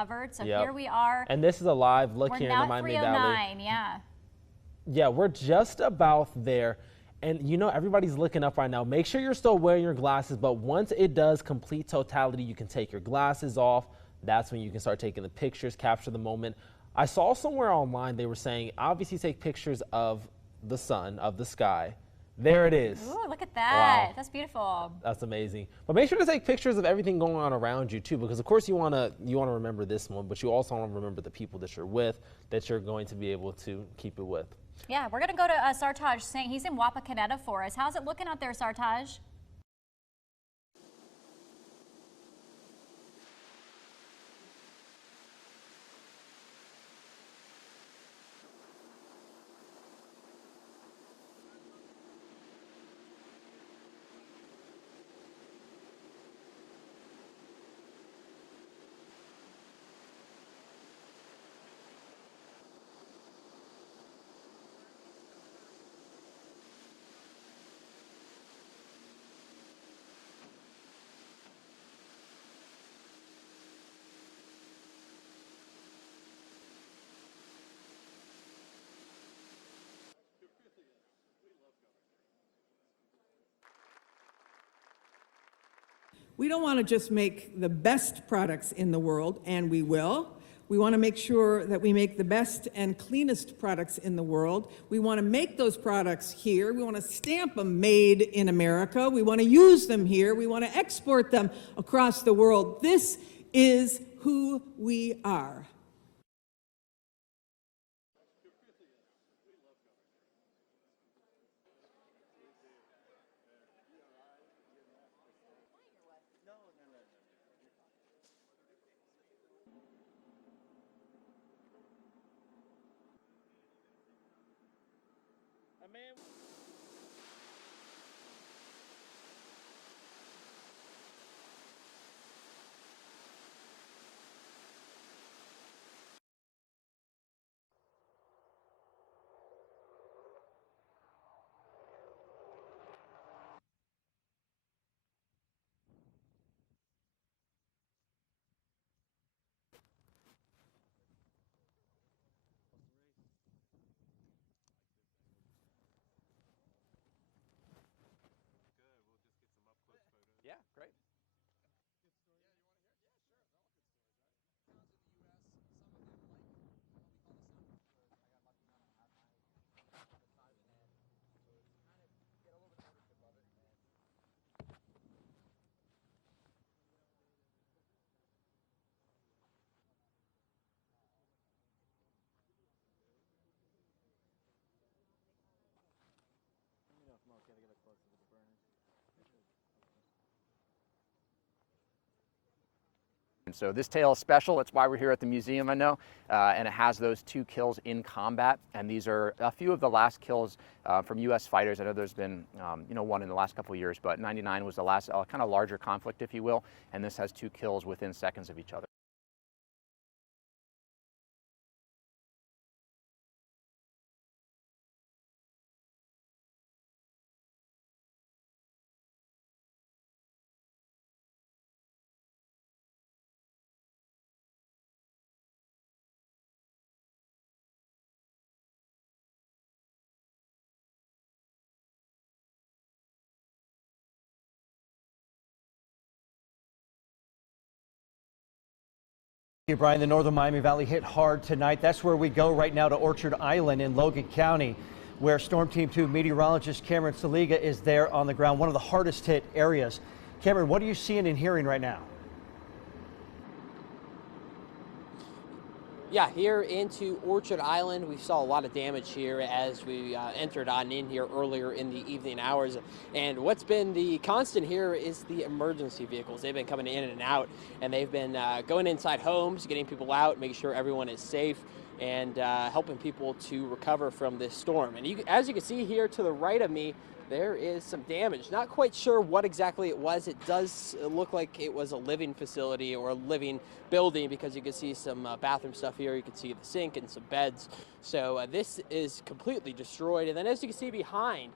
covered. So Yep. here we are. And this is a live look We're here in now the at Miami 309, Valley. yeah. Yeah, we're just about there. And you know, everybody's looking up right now. Make sure you're still wearing your glasses, but once it does complete totality, you can take your glasses off. That's when you can start taking the pictures, capture the moment. I saw somewhere online they were saying, obviously take pictures of the sun, of the sky. There it is. Ooh, look at that. Wow. That's beautiful. That's amazing. But make sure to take pictures of everything going on around you too, because of course you wanna remember this one, but you also want to remember the people that you're with, that you're going to be able to keep it with. Yeah, we're going to go to Sartaj Singh. He's in Wapakoneta for us. How's it looking out there, Sartaj? We don't want to just make the best products in the world, and we will. We want to make sure that we make the best and cleanest products in the world. We want to make those products here. We want to stamp them made in America. We want to use them here. We want to export them across the world. This is who we are. Yeah, great. And so this tail is special. That's why we're here at the museum, I know. And it has those 2 kills in combat. And these are a few of the last kills from U.S. fighters. I know there's been, one in the last couple of years, but 99 was the last kind of larger conflict, if you will. And this has 2 kills within seconds of each other. Brian, the northern Miami Valley hit hard tonight. That's where we go right now, to Orchard Island in Logan County, where Storm Team 2 meteorologist Cameron Saliga is there on the ground, one of the hardest hit areas. Cameron, what are you seeing and hearing right now? Yeah, here into Orchard Island, we saw a lot of damage here as we entered on in here earlier in the evening hours. And what's been the constant here is the emergency vehicles. They've been coming in and out, and they've been going inside homes, getting people out, making sure everyone is safe, and helping people to recover from this storm. And as you can see here to the right of me, there is some damage. Not quite sure what exactly it was. It does look like it was a living facility or a living building, because you can see some bathroom stuff here. You can see the sink and some beds. So this is completely destroyed. And then as you can see behind,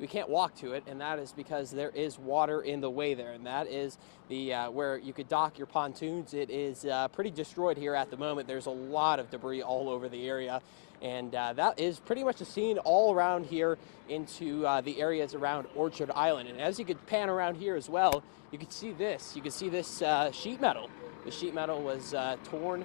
we can't walk to it, and that is because there is water in the way there, and that is the where you could dock your pontoons. It is pretty destroyed here at the moment. There's a lot of debris all over the area, and that is pretty much a scene all around here into the areas around Orchard Island. And as you could pan around here as well, you could see this. You could see this sheet metal. The sheet metal was torn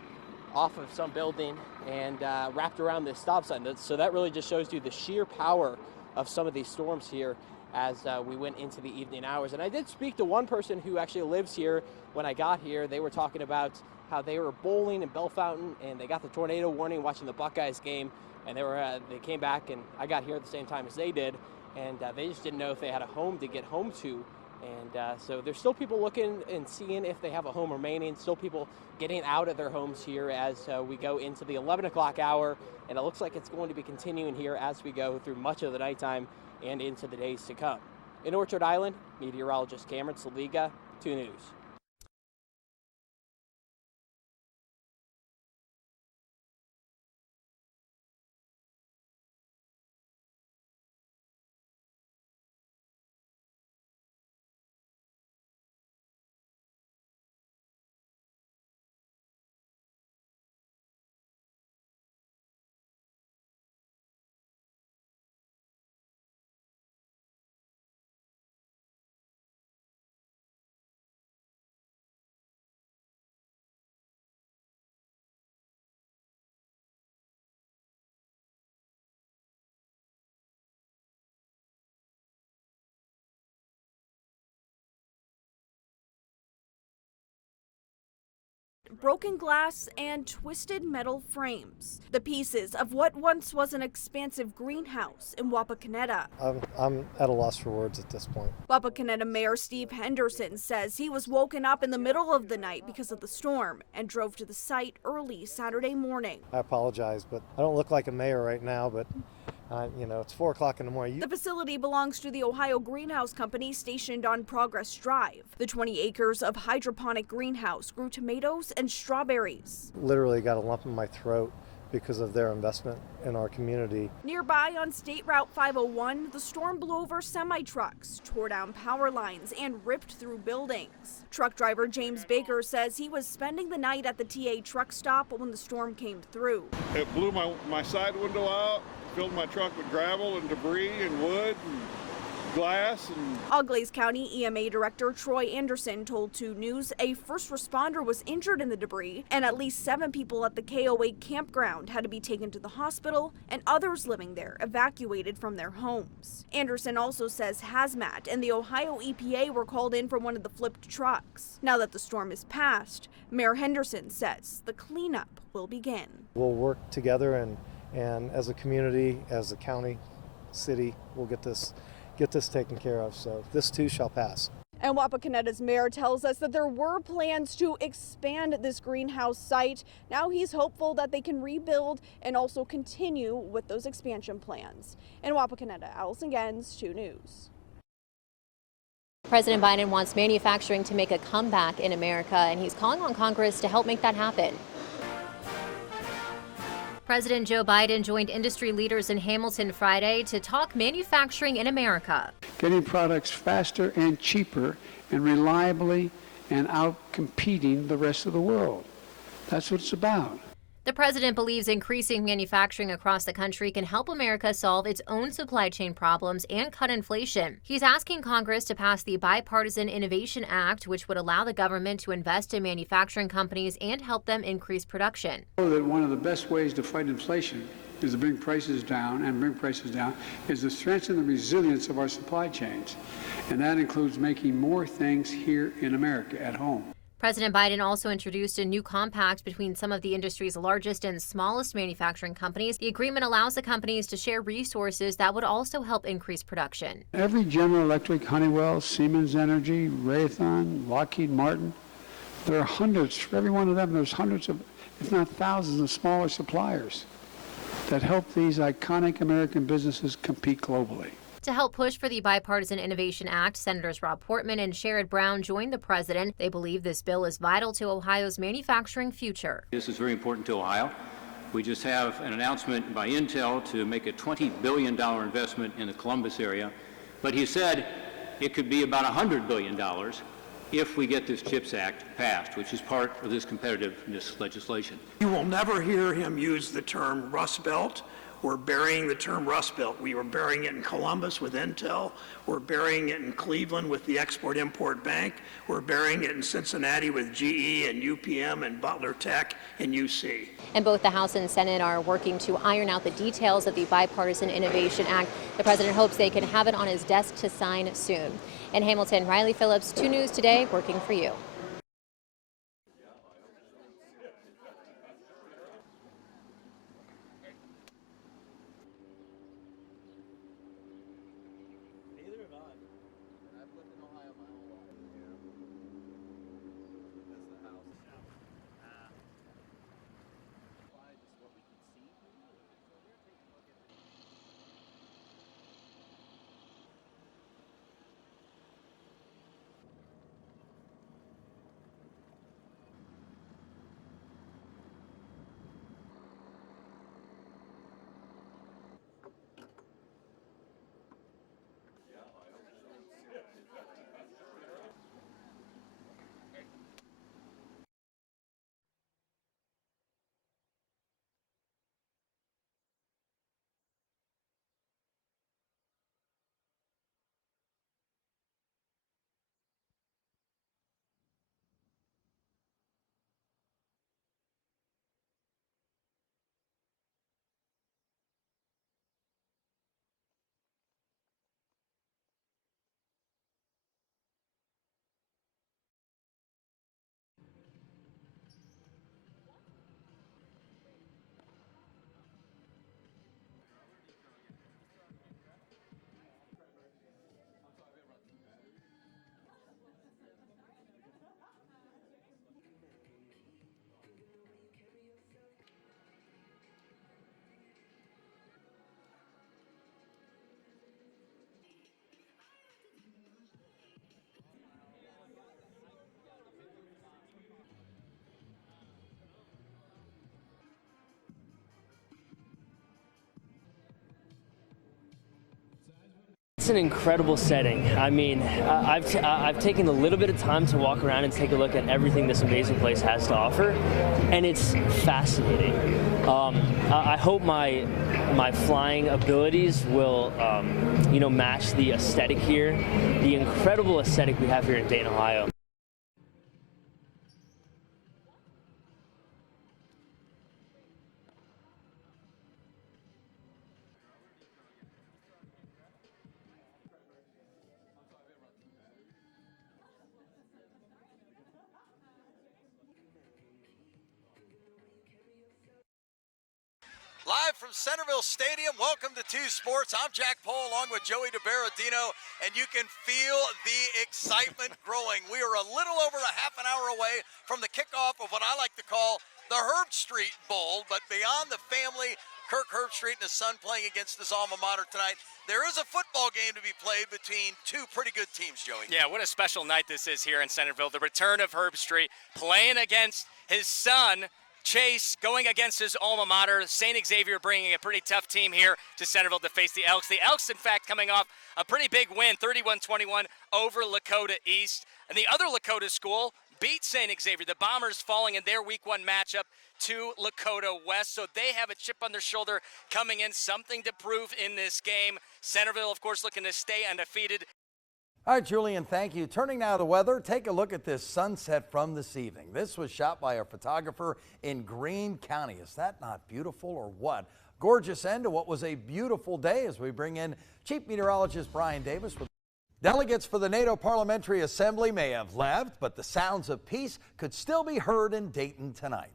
off of some building and wrapped around this stop sign. So that really just shows you the sheer power of some of these storms here as we went into the evening hours. And I did speak to one person who actually lives here. When I got here, they were talking about how they were bowling in Bellefontaine and they got the tornado warning watching the Buckeyes game, and they came back, and I got here at the same time as they did, and they just didn't know if they had a home to get home to. And so there's still people looking and seeing if they have a home remaining, still people getting out of their homes here as we go into the 11 o'clock hour, and it looks like it's going to be continuing here as we go through much of the nighttime and into the days to come. In Orchard Island, meteorologist Cameron Saliga, 2 News. Broken glass and twisted metal frames. The pieces of what once was an expansive greenhouse in Wapakoneta. I'm at a loss for words at this point. Wapakoneta Mayor Steve Henderson says he was woken up in the middle of the night because of the storm and drove to the site early Saturday morning. I apologize, but I don't look like a mayor right now, but it's 4 o'clock in the morning. The facility belongs to the Ohio Greenhouse Company stationed on Progress Drive. The 20 acres of hydroponic greenhouse grew tomatoes and strawberries. Literally got a lump in my throat because of their investment in our community. Nearby on State Route 501, the storm blew over semi-trucks, tore down power lines, and ripped through buildings. Truck driver James Baker says he was spending the night at the TA truck stop when the storm came through. It blew my side window out, filled my truck with gravel and debris and wood and glass. Auglaize County EMA Director Troy Anderson told 2 News a first responder was injured in the debris, and at least 7 people at the KO8 campground had to be taken to the hospital, and others living there evacuated from their homes. Anderson also says hazmat and the Ohio EPA were called in for one of the flipped trucks. Now that the storm is past, Mayor Henderson says the cleanup will begin. We'll work together and as a community, as a county, city, we'll get this taken care of, so this too shall pass. And Wapakoneta's mayor tells us that there were plans to expand this greenhouse site. Now he's hopeful that they can rebuild and also continue with those expansion plans. In Wapakoneta, Allison Gens, 2 News. President Biden wants manufacturing to make a comeback in America, and he's calling on Congress to help make that happen. President Joe Biden joined industry leaders in Hamilton Friday to talk manufacturing in America. Getting products faster and cheaper and reliably and out-competing the rest of the world. That's what it's about. The president believes increasing manufacturing across the country can help America solve its own supply chain problems and cut inflation. He's asking Congress to pass the Bipartisan Innovation Act, which would allow the government to invest in manufacturing companies and help them increase production. That one of the best ways to fight inflation is to bring prices down, is to strengthen the resilience of our supply chains. And that includes making more things here in America at home. President Biden also introduced a new compact between some of the industry's largest and smallest manufacturing companies. The agreement allows the companies to share resources that would also help increase production. Every General Electric, Honeywell, Siemens Energy, Raytheon, Lockheed Martin, there are hundreds, for every one of them, there's hundreds of, if not thousands of smaller suppliers that help these iconic American businesses compete globally. To help push for the Bipartisan Innovation Act, Senators Rob Portman and Sherrod Brown joined the president. They believe this bill is vital to Ohio's manufacturing future. This is very important to Ohio. We just have an announcement by Intel to make a $20 billion investment in the Columbus area But he said it could be about $100 billion if we get this CHIPS Act passed, which is part of this competitiveness legislation. You will never hear him use the term Rust Belt. We're burying the term Rust Belt. We were burying it in Columbus with Intel. We're burying it in Cleveland with the Export-Import Bank. We're burying it in Cincinnati with GE and UPM and Butler Tech and UC. And both the House and Senate are working to iron out the details of the Bipartisan Innovation Act. The president hopes they can have it on his desk to sign soon. In Hamilton, Riley Phillips, 2 News Today, working for you. It's an incredible setting. I mean, I've taken a little bit of time to walk around and take a look at everything this amazing place has to offer, and it's fascinating. I hope my flying abilities will, match the aesthetic here, the incredible aesthetic we have here in Dayton, Ohio. Live from Centerville Stadium, welcome to 2 Sports. I'm Jack Pohl along with Joey DiBerardino, and you can feel the excitement growing. We are a little over a half an hour away from the kickoff of what I like to call the Herbstreit Bowl, but beyond the family, Kirk Herbstreit and his son playing against his alma mater tonight, there is a football game to be played between 2 pretty good teams, Joey. Yeah, what a special night this is here in Centerville. The return of Herbstreit playing against his son, Chase, going against his alma mater. St. Xavier bringing a pretty tough team here to Centerville to face the Elks. The Elks, in fact, coming off a pretty big win, 31-21 over Lakota East. And the other Lakota school beat St. Xavier. The Bombers falling in their Week 1 matchup to Lakota West. So they have a chip on their shoulder coming in, something to prove in this game. Centerville, of course, looking to stay undefeated. All right, Julian, thank you. Turning now to weather, take a look at this sunset from this evening. This was shot by a photographer in Greene County. Is that not beautiful or what? Gorgeous end to what was a beautiful day as we bring in Chief Meteorologist Brian Davis. Delegates for the NATO Parliamentary Assembly may have left, but the sounds of peace could still be heard in Dayton tonight.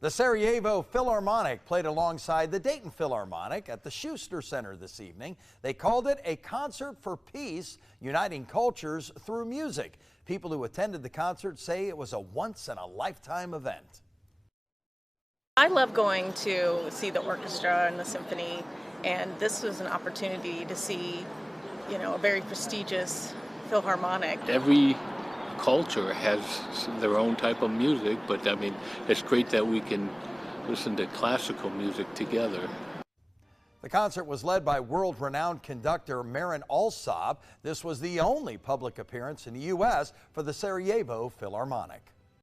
The Sarajevo Philharmonic played alongside the Dayton Philharmonic at the Schuster Center this evening. They called it a concert for peace, uniting cultures through music. People who attended the concert say it was a once-in-a-lifetime event. I love going to see the orchestra and the symphony, and this was an opportunity to see, a very prestigious Philharmonic. Every culture has their own type of music, but I mean, it's great that we can listen to classical music together. The concert was led by world-renowned conductor Marin Alsop. This was the only public appearance in the U.S. for the Sarajevo Philharmonic.